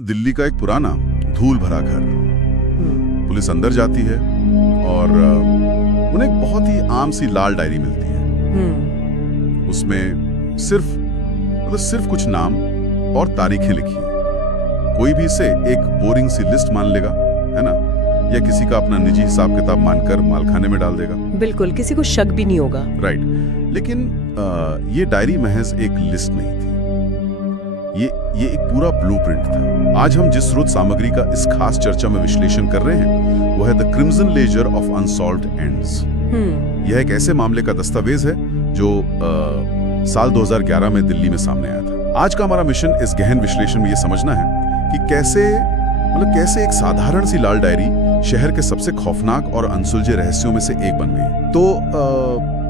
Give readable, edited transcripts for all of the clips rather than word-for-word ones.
दिल्ली का एक पुराना धूल भरा घर। पुलिस अंदर जाती है और उन्हें एक बहुत ही आम सी लाल डायरी मिलती है। उसमें सिर्फ कुछ नाम और तारीखें लिखी हैं। कोई भी इसे एक बोरिंग सी लिस्ट मान लेगा, है ना, या किसी का अपना निजी हिसाब किताब मानकर मालखाने में डाल देगा। बिल्कुल, किसी को शक भी नहीं होगा। राइट, लेकिन ये डायरी महज एक लिस्ट नहीं थी, ये एक पूरा ब्लूप्रिंट था। आज हम जिस स्रोत सामग्री का इस खास चर्चा में विश्लेषण कर रहे हैं वो है the crimson laser of unsolved ends. यह एक ऐसे मामले का दस्तावेज है जो साल 2011 में दिल्ली में सामने आया था। आज का हमारा मिशन इस गहन विश्लेषण में ये समझना है कि कैसे एक साधारण सी लाल डायरी शहर के सबसे खौफनाक और अनसुलझे रहस्यों में से एक बन गई। तो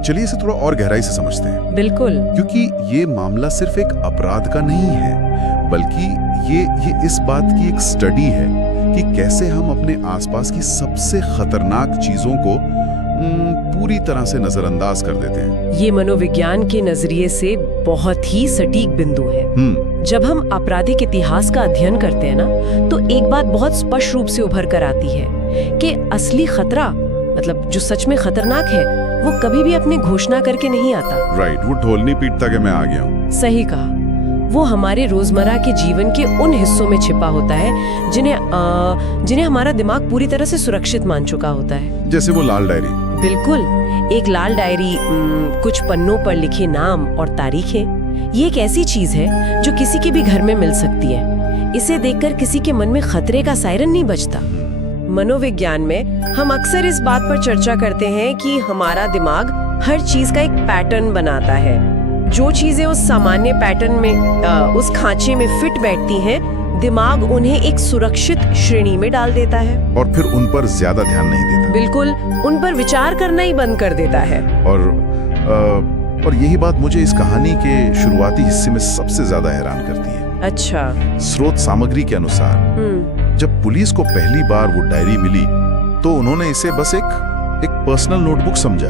चलिए इसे थोड़ा और गहराई से समझते हैं। बिल्कुल, क्योंकि ये मामला सिर्फ एक अपराध का नहीं है, बल्कि ये इस बात की एक स्टडी है कि कैसे हम अपने आसपास की सबसे खतरनाक चीजों को पूरी तरह से नजरअंदाज कर देते हैं। ये मनोविज्ञान के नजरिए से बहुत ही सटीक बिंदु है। जब हम आपराधिक इतिहास का अध्ययन करते हैं ना, तो एक बात बहुत स्पष्ट रूप से उभर कर आती है कि असली खतरा, मतलब जो सच में खतरनाक है, वो कभी भी अपने घोषणा करके नहीं आता। राइट, वो ढोल नहीं पीटता कि मैं आ गया हूँ। सही कहा। वो हमारे रोजमर्रा के जीवन के उन हिस्सों में छिपा होता है जिन्हें हमारा दिमाग पूरी तरह से सुरक्षित मान चुका होता है। जैसे वो लाल डायरी। बिल्कुल, एक लाल डायरी, कुछ पन्नों पर लिखे नाम और तारीखें, ये एक ऐसी चीज है जो किसी के भी घर में मिल सकती है। इसे देखकर किसी के मन में खतरे का सायरन नहीं बजता। मनोविज्ञान में हम अक्सर इस बात पर चर्चा करते हैं कि हमारा दिमाग हर चीज का एक पैटर्न बनाता है। जो चीजें उस सामान्य पैटर्न में, उस खांचे में फिट बैठती हैं, दिमाग उन्हें एक सुरक्षित श्रेणी में डाल देता है और फिर उन पर ज्यादा ध्यान नहीं देता। बिल्कुल, उन पर विचार करना ही बंद कर देता है। और यही बात मुझे इस कहानी के शुरुआती हिस्से में सबसे ज्यादा हैरान करती है। अच्छा। स्रोत सामग्री के अनुसार जब पुलिस को पहली बार वो डायरी मिली तो उन्होंने इसे बस एक पर्सनल नोटबुक समझा।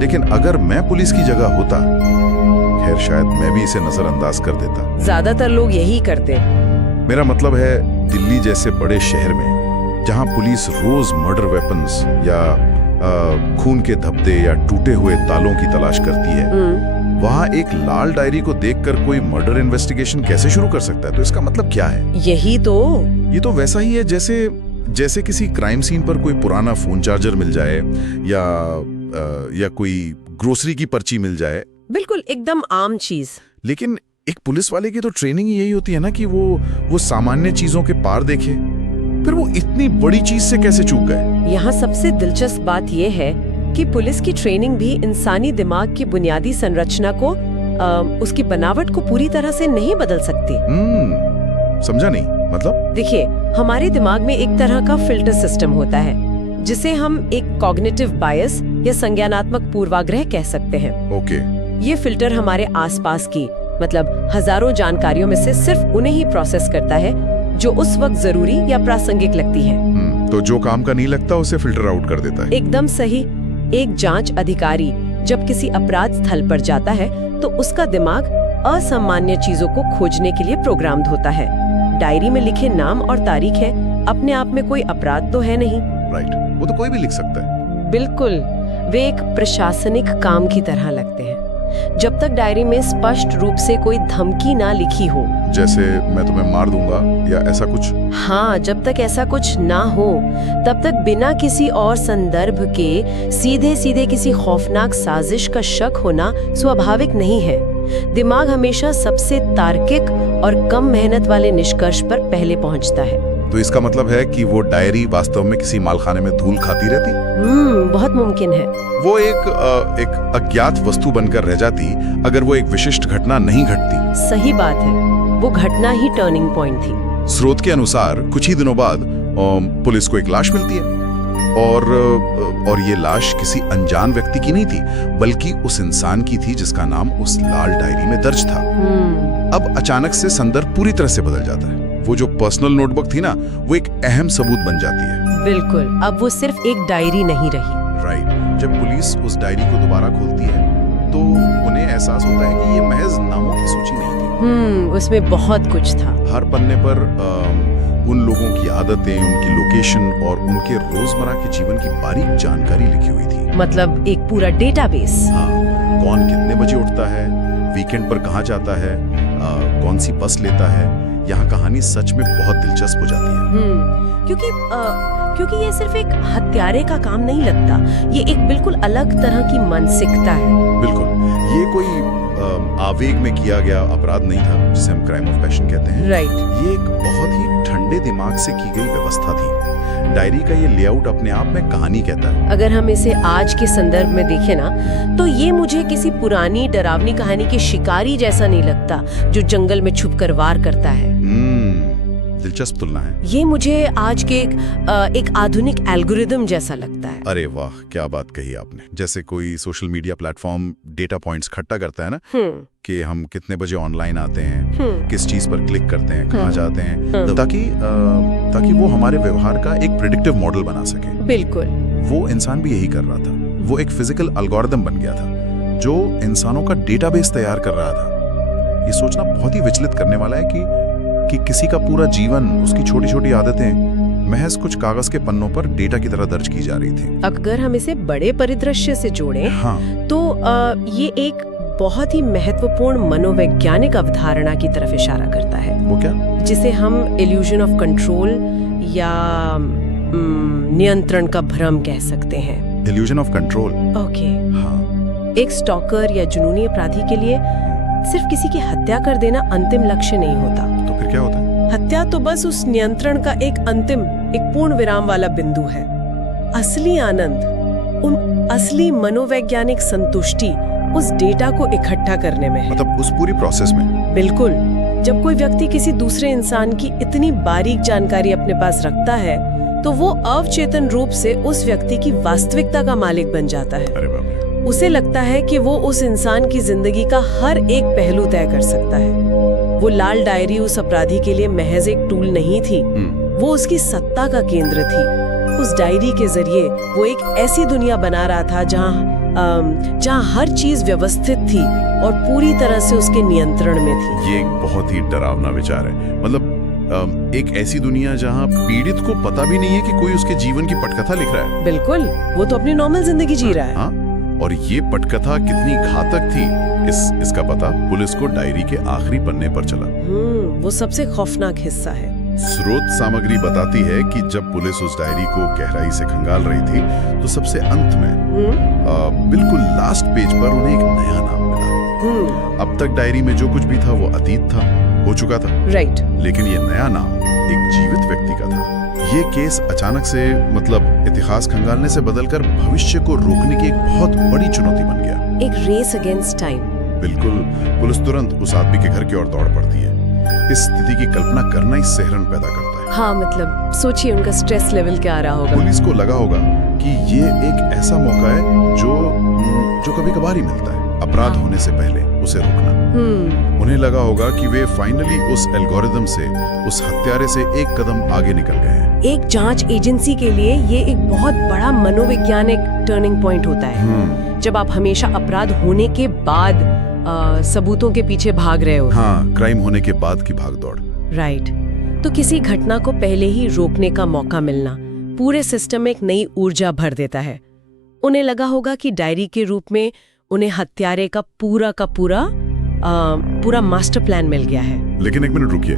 लेकिन अगर मैं पुलिस की जगह होता, खैर शायद मैं भी इसे नजरअंदाज कर देता। ज्यादातर लोग यही करते। मेरा मतलब है दिल्ली जैसे बड़े शहर में जहां पुलिस रोज मर्डर वेपन्स या खून के धब्बे या टूटे हुए तालों की तलाश करती है, वहाँ एक लाल डायरी को देखकर कोई मर्डर इन्वेस्टिगेशन कैसे शुरू कर सकता है? तो इसका मतलब क्या है? यही तो। ये तो वैसा ही है जैसे किसी क्राइम सीन पर कोई पुराना फोन चार्जर मिल जाए या कोई ग्रोसरी की पर्ची मिल जाए। बिल्कुल, एकदम आम चीज। लेकिन एक पुलिस वाले की तो ट्रेनिंग यही होती है ना कि वो सामान्य चीजों के पार देखे। फिर वो इतनी बड़ी चीज से कैसे चूक गए? यहाँ सबसे दिलचस्प बात यह है कि पुलिस की ट्रेनिंग भी इंसानी दिमाग की बुनियादी संरचना को, उसकी बनावट को पूरी तरह से नहीं बदल सकती। समझा नहीं, मतलब? देखिए, हमारे दिमाग में एक तरह का फिल्टर सिस्टम होता है जिसे हम एक कॉग्निटिव बायस या संज्ञानात्मक पूर्वाग्रह कह सकते हैं। ओके। ये फिल्टर हमारे आसपास की, मतलब हजारों जानकारियों में से सिर्फ उन्हें ही प्रोसेस करता है जो उस वक्त जरूरी या प्रासंगिक लगती है। तो जो काम का नहीं लगता उसे फिल्टर आउट कर देता है। एकदम सही। एक जांच अधिकारी जब किसी अपराध स्थल पर जाता है तो उसका दिमाग असामान्य चीजों को खोजने के लिए प्रोग्राम्ड होता है। डायरी में लिखे नाम और तारीख है, अपने आप में कोई अपराध तो है नहीं। राइट, वो तो कोई भी लिख सकता है। बिल्कुल, वे एक प्रशासनिक काम की तरह लगते हैं जब तक डायरी में स्पष्ट रूप से कोई धमकी ना लिखी हो, जैसे मैं तुम्हें मार दूंगा या ऐसा कुछ। हाँ, जब तक ऐसा कुछ ना हो तब तक बिना किसी और संदर्भ के सीधे किसी खौफनाक साजिश का शक होना स्वाभाविक नहीं है। दिमाग हमेशा सबसे तार्किक और कम मेहनत वाले निष्कर्ष पर पहले पहुंचता है। तो इसका मतलब है कि वो डायरी वास्तव में किसी मालखाने में धूल खाती रहती? बहुत मुमकिन है। वो एक अज्ञात वस्तु बनकर रह जाती अगर वो एक विशिष्ट घटना नहीं घटती। सही बात है, वो घटना ही टर्निंग पॉइंट थी। स्रोत के अनुसार कुछ ही दिनों बाद पुलिस को एक लाश मिलती है और ये लाश किसी अनजान व्यक्ति की नहीं थी, बल्कि उस इंसान की थी जिसका नाम उस लाल डायरी में दर्ज था। अब अचानक से संदर्भ पूरी तरह से बदल जाता है। वो जो पर्सनल नोटबुक थी ना, वो एक अहम सबूत बन जाती है। बिल्कुल, अब वो सिर्फ एक डायरी नहीं रही। राइट, जब पुलिस उस डायरी को दोबारा खोलती है तो उन्हें एहसास होता है कि ये महज नामों की सूची नहीं थी। उसमें बहुत कुछ था। हर पन्ने पर उन लोगों की आदतें, उनकी लोकेशन और उनके रोजमर्रा के जीवन की बारीक जानकारी लिखी हुई थी। मतलब एक पूरा डेटाबेस। हाँ, कौन कितने बजे उठता है, वीकेंड पर कहाँ जाता है, कौन सी बस लेता है। यहाँ कहानी सच में बहुत दिलचस्प हो जाती है। क्योंकि ये सिर्फ एक हत्यारे का काम नहीं लगता, ये एक बिल्कुल अलग तरह की मानसिकता है। बिल्कुल, ये कोई आवेग में किया गया अपराध नहीं था जिसे हम क्राइम ऑफ पैशन कहते हैं। राइट। ये एक बहुत ही ठंडे दिमाग से की गई व्यवस्था थी। डायरी का ये लेआउट अपने आप में कहानी कहता है। अगर हम इसे आज के संदर्भ में देखें ना, तो ये मुझे किसी पुरानी डरावनी कहानी के शिकारी जैसा नहीं लगता जो जंगल में छुपकर वार करता है। दिलचस्प तुलना है। ये मुझे आज के एक आधुनिक एल्गोरिदम जैसा लगता है। अरे वाह, क्या बात कही आपने। जैसे कोई social media platform data points इकट्ठा करता है ना, कि हम कितने बजे ऑनलाइन आते हैं, किस चीज पर क्लिक करते हैं, कहाँ जाते हैं, ताकि वो हमारे व्यवहार का एक प्रेडिक्टिव मॉडल बना सके। बिल्कुल। वो इंसान भी यही कर रहा था। वो एक फिजिकल एल्गोरिदम बन गया था जो इंसानों का डेटाबेस तैयार कर रहा था। ये सोचना बहुत ही विचलित करने वाला है कि किसी का पूरा जीवन, उसकी छोटी छोटी आदतें महज कुछ कागज के पन्नों पर डेटा की तरह दर्ज की जा रही थी। अगर हम इसे बड़े परिदृश्य से जोड़ें, हाँ, तो ये एक बहुत ही महत्वपूर्ण मनोवैज्ञानिक अवधारणा की तरफ इशारा करता है। वो क्या? जिसे हम इल्यूजन ऑफ कंट्रोल या नियंत्रण का भ्रम कह सकते हैं। Illusion of control. ओके। हाँ। एक स्टॉकर या जुनूनी अपराधी के लिए सिर्फ किसी की हत्या कर देना अंतिम लक्ष्य नहीं होता। तो फिर क्या होता है? हत्या तो बस उस नियंत्रण का एक अंतिम, एक पूर्ण विराम वाला बिंदु है। असली आनंद, उन असली मनोवैज्ञानिक संतुष्टि उस डेटा को इकट्ठा करने में है। मतलब उस पूरी प्रोसेस में। बिल्कुल। जब कोई व्यक्ति किसी दूसरे इंसान की इतनी बारीक जानकारी अपने पास रखता है, तो वो अवचेतन रूप से उस व्यक्ति की वास्तविकता का मालिक बन जाता है। अरे बाप रे। उसे लगता है कि वो उस इंसान की जिंदगी का हर एक पहलू तय कर सकता है। वो लाल डायरी उस अपराधी के लिए महज एक टूल नहीं थी, वो उसकी सत्ता का केंद्र थी। उस डायरी के जरिए वो एक ऐसी दुनिया बना रहा था जहाँ हर चीज व्यवस्थित थी और पूरी तरह से उसके नियंत्रण में थी। ये एक बहुत ही डरावना विचार है। मतलब एक ऐसी दुनिया जहाँ पीड़ित को पता भी नहीं है कि कोई उसके जीवन की पटकथा लिख रहा है। बिल्कुल, वो तो अपनी नॉर्मल जिंदगी जी रहा है। हाँ? और ये पटकथा कितनी घातक थी, इसका पता पुलिस को डायरी के आखिरी पन्ने पर चला। वो सबसे खौफनाक हिस्सा है। स्रोत सामग्री बताती है कि जब पुलिस उस डायरी को गहराई से खंगाल रही थी, तो सबसे अंत में बिल्कुल लास्ट पेज पर उन्हें एक नया नाम मिला। अब तक डायरी में जो कुछ भी था वो अतीत था, हो चुका था। राइट। लेकिन ये नया नाम एक जीवित व्यक्ति का था। ये केस अचानक से, मतलब इतिहास खंगालने से बदलकर भविष्य को रोकने की एक बहुत बड़ी चुनौती बन गया। एक रेस अगेंस्ट टाइम। बिल्कुल। पुलिस तुरंत उस आदमी के घर की ओर दौड़ पड़ती है। इस स्थिति की कल्पना करना ही सिहरन पैदा करता है। हाँ, मतलब सोचिए उनका स्ट्रेस लेवल क्या आ रहा होगा। पुलिस को लगा होगा कि ये एक ऐसा मौका है जो कभी कभार ही मिलता है, अपराध होने से पहले उसे रोकना। उन्हें लगा होगा कि वे फाइनली उस एल्गोरिदम से, उस हत्यारे से एक कदम आगे निकल गए हैं। एक जांच एजेंसी के लिए ये एक बहुत बड़ा मनोवैज्ञानिक टर्निंग पॉइंट होता है, जब आप हमेशा अपराध होने के बाद सबूतों के पीछे भाग रहे हो। हाँ, क्राइम होने के बाद की भागदौड़। राइट। तो किसी घटना को पहले ही रोकने का मौका मिलना पूरे सिस्टम में एक नई ऊर्जा भर देता है। उन्हें लगा होगा कि डायरी के रूप में उन्हें हत्यारे का पूरा मास्टर प्लान मिल गया है। लेकिन एक मिनट रुकिए,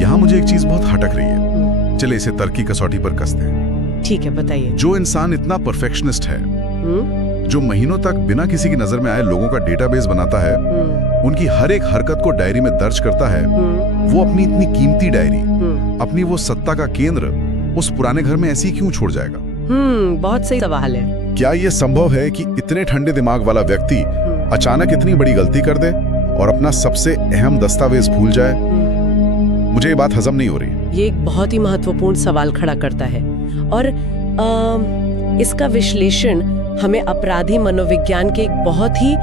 यहाँ मुझे एक चीज बहुत हटक रही है। चले इसे तर्क कसौटी पर कसते हैं। ठीक है, बताइए। जो इंसान इतना परफेक्शनिस्ट है, जो महीनों तक बिना किसी की नजर में आए लोगों का डेटाबेस बनाता है, उनकी हर एक हरकत को डायरी में दर्ज करता है, वो अपनी इतनी कीमती डायरी, अपनी वो सत्ता का केंद्र उस पुराने घर में ऐसे ही क्यों छोड़ जाएगा? बहुत सही सवाल है। क्या ये संभव है कि इतने ठंडे दिमाग वाला व्यक्ति अचानक इतनी बड़ी गलती कर दे और अपना सबसे अहम दस्तावेज भूल जाए? मुझे ये बात हजम नहीं हो रही। ये एक बहुत ही महत्वपूर्ण सवाल खड़ा करता है और इसका विश्लेषण हमें अपराधी मनोविज्ञान के एक बहुत ही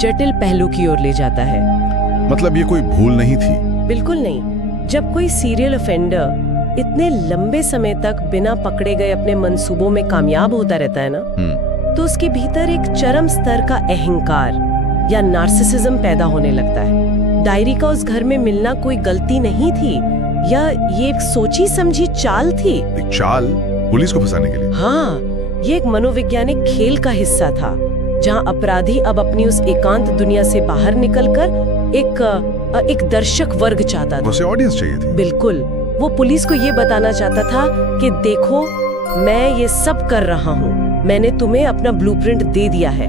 जटिल पहलू की ओर ले जाता है। मतलब ये कोई भूल नहीं थी? बिल्कुल नहीं। जब कोई सीरियल ऑफेंडर इतने लंबे समय तक बिना पकड़े गए अपने मंसूबों में कामयाब होता रहता है ना, तो उसके भीतर एक चरम स्तर का अहंकार या नार्सिसिज्म पैदा होने लगता है, डायरी का उस घर में मिलना कोई गलती नहीं थी, या ये एक सोची समझी चाल थी? एक चाल पुलिस को फंसाने के लिए? हाँ, ये एक मनोवैज्ञानिक खेल का हिस्सा था, जहाँ अपराधी अब अपनी उस एकांत दुनिया से बाहर निकलकर एक दर्शक वर्ग चाहता था। उसे ऑडियंस चाहिए थी। बिल्कुल, वो पुलिस को ये बताना चाहता था कि देखो, मैं ये सब कर रहा हूँ, मैंने तुम्हें अपना ब्लूप्रिंट दे दिया है,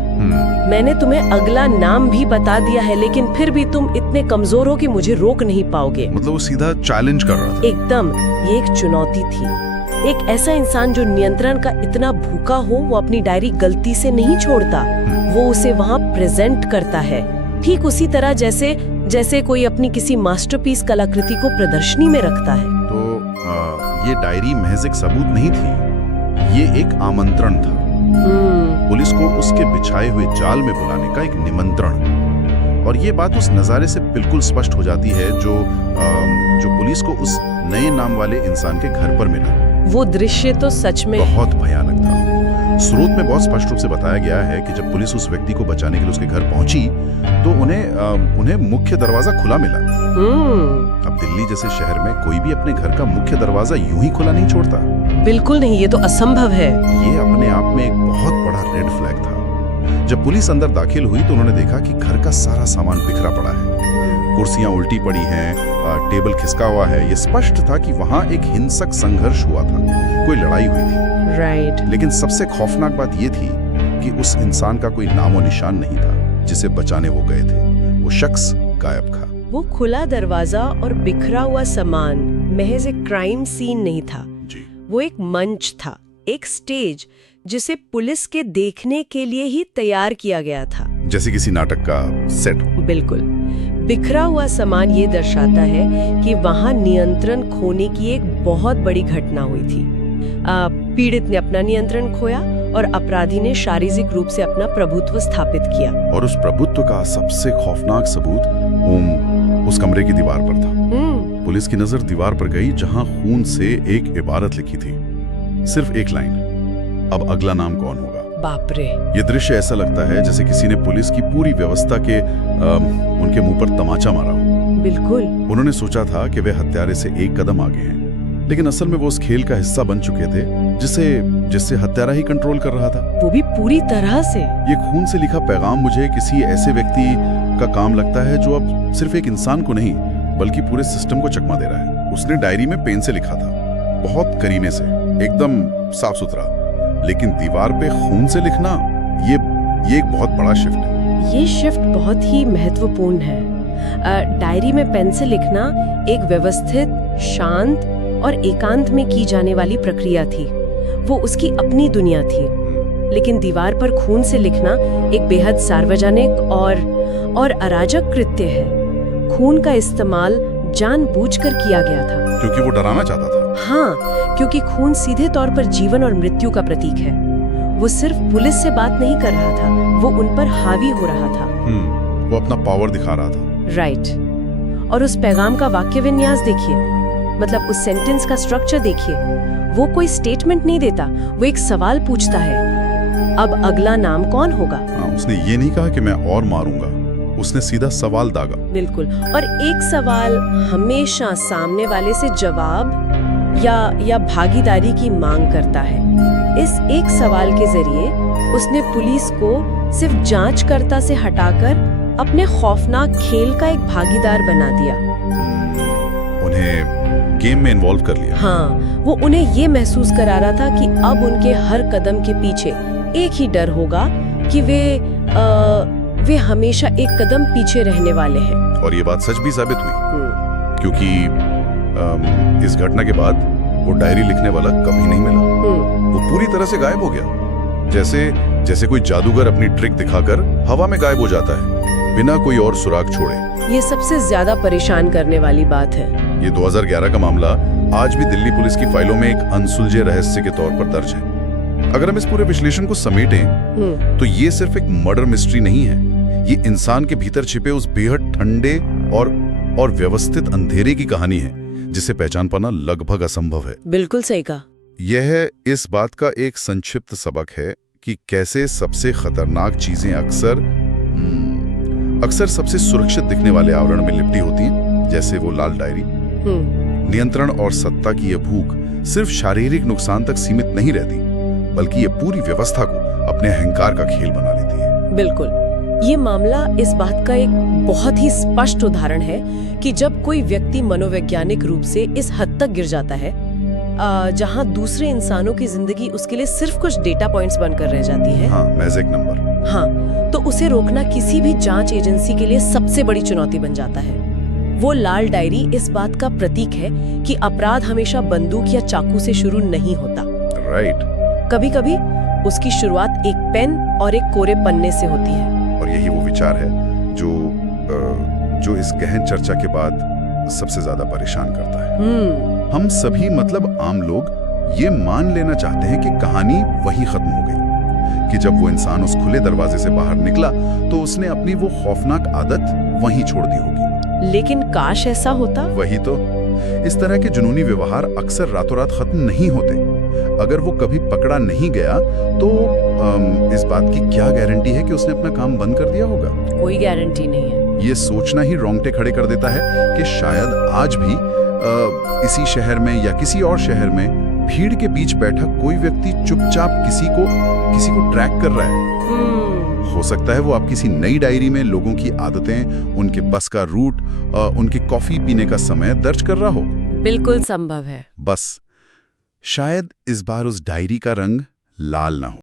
मैंने तुम्हें अगला नाम भी बता दिया है, लेकिन फिर भी तुम इतने कमजोर हो कि मुझे रोक नहीं पाओगे। मतलब वो सीधा चैलेंज कर रहा था। एकदम, ये एक चुनौती थी। एक ऐसा इंसान जो नियंत्रण का इतना भूखा हो, वो अपनी डायरी गलती से नहीं छोड़ता, वो उसे वहाँ प्रेजेंट करता है, ठीक उसी तरह जैसे कोई अपनी किसी मास्टरपीस कलाकृति को प्रदर्शनी में रखता है। तो ये डायरी महज एक सबूत नहीं थी, ये एक आमंत्रण था, पुलिस को उसके बिछाए हुए जाल में बुलाने का एक निमंत्रण। और ये बात उस नज़ारे से बिल्कुल स्पष्ट हो जाती है जो पुलिस को उस नए नाम वाले इंसान के घर पर मिला। वो दृश्य तो सच में बहुत भयानक था। स्रोत में बहुत स्पष्ट रूप से बताया गया है कि जब पुलिस उस व्यक्ति को बचाने के लिए उसके घर पहुंची तो उन्हें मुख्य दरवाजा खुला मिला। अब दिल्ली जैसे शहर में कोई भी अपने घर का मुख्य दरवाजा यूं ही खुला नहीं छोड़ता। बिल्कुल नहीं, ये तो असंभव है। ये अपने आप में एक बहुत बड़ा रेड फ्लैग था। जब पुलिस अंदर दाखिल हुई तो उन्होंने देखा कि घर का सारा सामान बिखरा पड़ा है, कुर्सियां उल्टी पड़ी हैं, टेबल खिसका हुआ है। ये स्पष्ट था कि वहां एक हिंसक संघर्ष हुआ था, कोई लड़ाई हुई थी। राइट। लेकिन सबसे खौफनाक बात ये थी कि उस इंसान का कोई नामो निशान नहीं था जिसे बचाने वो गए थे। वो शख्स गायब था। वो खुला दरवाजा और बिखरा हुआ सामान महज एक क्राइम सीन नहीं था जी। वो एक मंच था, एक स्टेज जिसे पुलिस के देखने के लिए ही तैयार किया गया था, जैसे किसी नाटक का सेट हो। बिल्कुल। बिखरा हुआ सामान ये दर्शाता है कि वहां नियंत्रण खोने की एक बहुत बड़ी घटना हुई थी। पीड़ित ने अपना नियंत्रण खोया और अपराधी ने शारीरिक रूप से अपना प्रभुत्व स्थापित किया। और उस प्रभुत्व का सबसे खौफनाक सबूत उस कमरे की दीवार पर था। पुलिस की नजर दीवार पर गई जहां खून से एक इबारत लिखी थी, सिर्फ एक लाइन, अब अगला नाम कौन होगा। बाप रे। ये दृश्य ऐसा लगता है जैसे किसी ने पुलिस की पूरी व्यवस्था के उनके मुंह पर तमाचा मारा हो। बिल्कुल। उन्होंने सोचा था कि वे हत्यारे से एक कदम आगे हैं, लेकिन असल में वो उस खेल का हिस्सा बन चुके थे जिससे हत्यारा ही कंट्रोल कर रहा था, वो भी पूरी तरह से। ये खून से लिखा पैगाम मुझे किसी ऐसे व्यक्ति का काम लगता है जो अब सिर्फ एक इंसान को नहीं बल्कि पूरे सिस्टम को चकमा दे रहा है। उसने डायरी में पेन से लिखा था, बहुत करीने से, एकदम साफ सुथरा, लेकिन दीवार पे खून से लिखना ये एक बहुत बड़ा शिफ्ट है। ये शिफ्ट बहुत ही महत्वपूर्ण है। डायरी में पेन से लिखना एक व्यवस्थित, शांत और एकांत में की जाने वाली प्रक्रिया थी, वो उसकी अपनी दुनिया थी। लेकिन दीवार पर खून से लिखना एक बेहद सार्वजनिक और अराजक कृत्य है। खून का इस्तेमाल जानबूझकर किया गया था, क्योंकि वो डराना चाहता था। हाँ, क्योंकि खून सीधे तौर पर जीवन और मृत्यु का प्रतीक है। वो सिर्फ पुलिस से बात नहीं कर रहा था, वो उन पर हावी हो रहा था। वो अपना पावर दिखा रहा था। राइट। और उस पैगाम का वाक्य विन्यास देखिए, मतलब उस सेंटेंस का स्ट्रक्चर देखिए। वो कोई स्टेटमेंट नहीं देता, वो एक सवाल पूछता है, अब अगला नाम कौन होगा। उसने ये नहीं कहा कि मैं और मारूंगा, उसने सीधा सवाल दागा। बिल्कुल। और एक सवाल हमेशा सामने वाले से जवाब या भागीदारी की मांग करता है। इस एक सवाल के जरिए उसने पुलिस को सिर्फ जांचकर्ता से हटाकर अपने खौफनाक खेल का एक भागीदार बना दिया। उन्हें गेम में इन्वॉल्व कर लिया। हाँ, वो उन्हें ये महसूस करा रहा था कि अब उनके हर कदम के पीछे एक ही डर होगा कि वे हमेशा एक कदम पीछे रहने वाले हैं। और ये बात सच भी साबित हुई, क्योंकि इस घटना के बाद वो डायरी लिखने वाला कभी नहीं मिला। वो पूरी तरह से गायब हो गया, जैसे कोई जादूगर अपनी ट्रिक दिखाकर हवा में गायब हो जाता है बिना कोई और सुराग छोड़े। ये सबसे ज्यादा परेशान करने वाली बात है। ये 2011 का मामला आज भी दिल्ली पुलिस की फाइलों में एक अनसुलझे रहस्य के तौर पर दर्ज है। अगर हम इस पूरे विश्लेषण को समेटें तो ये सिर्फ एक मर्डर मिस्ट्री नहीं है, ये इंसान के भीतर छिपे उस बेहद ठंडे और व्यवस्थित अंधेरे की कहानी है जिसे पहचान पाना लगभग असंभव है। बिल्कुल सही कहा। यह इस बात का एक संक्षिप्त सबक है कि कैसे सबसे खतरनाक चीजें अक्सर अक्सर सबसे सुरक्षित दिखने वाले आवरण में लिपटी होती हैं, जैसे वो लाल डायरी। नियंत्रण और सत्ता की यह भूख सिर्फ शारीरिक नुकसान तक सीमित नहीं रहती, बल्कि ये पूरी व्यवस्था को अपने अहंकार का खेल बना लेती है। बिल्कुल। ये मामला इस बात का एक बहुत ही स्पष्ट उदाहरण है कि जब कोई व्यक्ति मनोवैज्ञानिक रूप से इस हद तक गिर जाता है जहां दूसरे इंसानों की जिंदगी उसके लिए सिर्फ कुछ डेटा पॉइंट्स बनकर रह जाती है। हाँ, मैजिक नंबर। हाँ, तो उसे रोकना किसी भी जांच एजेंसी के लिए सबसे बड़ी चुनौती बन जाता है। वो लाल डायरी इस बात का प्रतीक है कि अपराध हमेशा बंदूक या चाकू से शुरू नहीं होता। राइट। कभी-कभी उसकी शुरुआत एक पेन और एक कोरे पन्ने से होती है। और यही वो विचार है जो इस गहन चर्चा के बाद सबसे ज्यादा परेशान करता है। हम सभी, मतलब आम लोग, ये मान लेना चाहते हैं कि कहानी वहीं खत्म हो गई, कि जब वो इंसान उस खुले दरवाजे से बाहर निकला तो उसने अपनी वो खौफनाक आदत वहीं छोड़ दी होगी। लेकिन काश ऐसा होता। वही तो। इस तरह के जुनूनी व्यवहार अक्सर रातों रात खत्म नहीं होते। अगर वो कभी पकड़ा नहीं गया तो इस बात की क्या गारंटी है कि उसने अपना काम बंद कर दिया होगा? कोई गारंटी नहीं है। ये सोचना ही रोंगटे खड़े कर देता है कि शायद आज भी इसी शहर में या किसी और शहर में भीड़ के बीच बैठा कोई व्यक्ति चुपचाप किसी को ट्रैक कर रहा है। हो सकता है वो आप किसी नई डायरी में लोगों की आदतें, उनके बस का रूट, उनके कॉफी पीने का समय दर्ज कर रहा हो। बिल्कुल संभव है। बस शायद इस बार उस डायरी का रंग लाल ना हो।